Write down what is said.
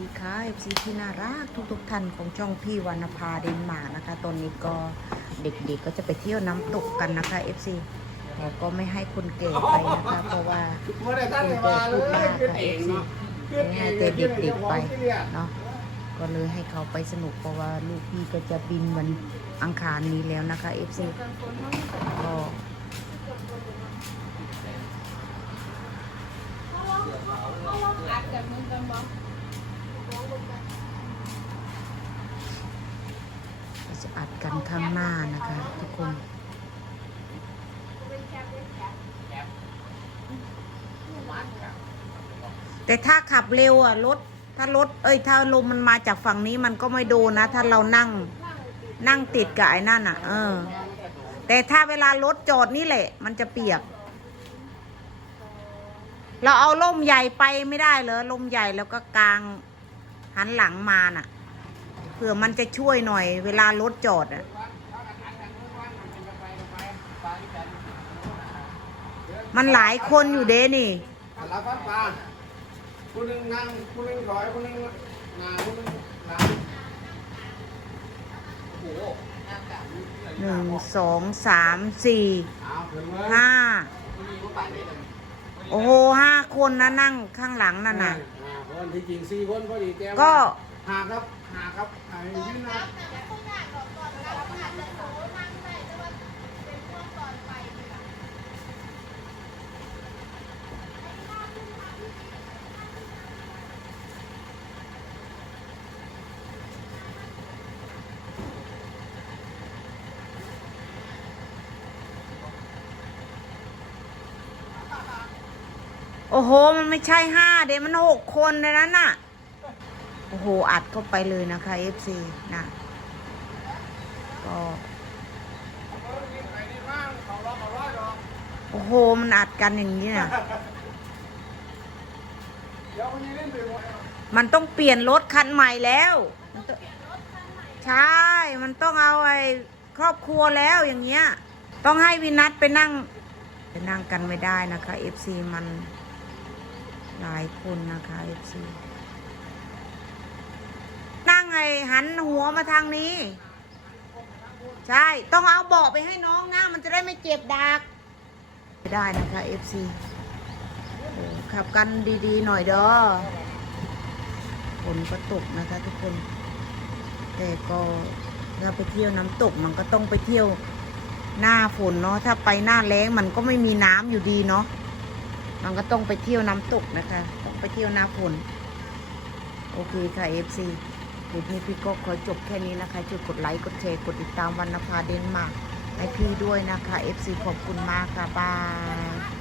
ดีค่ะ FC ที่น่ารักทุกๆท่านของช่องพี่วรรณภาเดนมาร์กนะคะ ตอนนี้ก็เด็กๆก็จะไปเที่ยวน้ำตกกันนะคะ FC เราก็ไม่ให้คนเก่ไปนะคะ เพราะว่าไม่ได้ตั้งใจมาเลยขึ้นเองเนาะขึ้นเอง่ายแต่เด็กๆไปเนาะก็เลยให้เขาไปสนุกเพราะว่าลูกพี่ก็จะบินวันอังคารนี้แล้วนะคะ FC ก็ อัดกันข้างหน้านะคะ ทุกคนแต่ถ้าขับเร็วอะรถถ้ารถเอ้ย ถ้าลมมันมาจากฝั่งนี้มันก็ไม่โดนนะ ถ้าเรานั่งนั่งติดกับไอ้นั่นอะ เออ แต่ถ้าเวลารถจอดนี่แหละ มันจะเปียก เราเอาล่มใหญ่ไปไม่ได้เหรอล่มใหญ่แล้วก็กางหันหลังมาน่ะ ผื่อมันจะช่วยหน่อย เวลารถจอดอะมันหลายคนอยู่เด้นี่สารพัดปลาคนหนึ่งนั่งคนหนึ่งถอยคนหนึ่งนาคนหนึ่งหลังโอ้โหหนึ่งสองสามสี่เอาถึงเลยห้าโอ้โหห้าคนนะนั่งข้างหลังนั่นน่ะอ่าคนที่จริงสี่คนพอดีแกก็ หาครับหาครับหายืนนะโอ้โห มันไม่ใช่ห้าเดมันหกคนเลยนั้นน่ะ โอ้โห อัดเข้าไปเลยนะคะ FC นะก็ไปดีมากเขาร้องเขาร้อยดอกโอ้โห มันอัดกันอย่างนี้นะมันต้องเปลี่ยนรถคันใหม่แล้ว ใช่ มันต้องเอาไอ้ครอบครัวแล้วอย่างเงี้ย ต้องให้วินัทไปนั่ง ไปนั่งกันไม่ได้นะคะ FC มันหลายคนนะคะ FC งไอ้หันหัวมาทางนี้ ใช่ ต้องเอาเบาะไปให้น้องนะ มันจะได้ไม่เจ็บดักได้นะคะ FC ขับกันดีๆ หน่อยเด้อฝนก็ตกนะคะทุกคน แต่ก็ถ้าไปเที่ยวน้ำตกมันก็ต้องไปเที่ยวหน้าฝนเนาะถ้าไปหน้าแล้งมันก็ไม่มีน้ำอยู่ดีเนาะมันก็ต้องไปเที่ยวน้ำตกนะคะ ต้องไปเที่ยวหน้าฝน โอเคค่ะ FC คลิปนี้พี่ก็ขอจบแค่นี้นะคะช่วยกดไลค์ กดแชร์ กดติดตามวันนภาเดนมาร์กให้พี่ด้วยนะคะ FC ขอบคุณมากค่ะบาย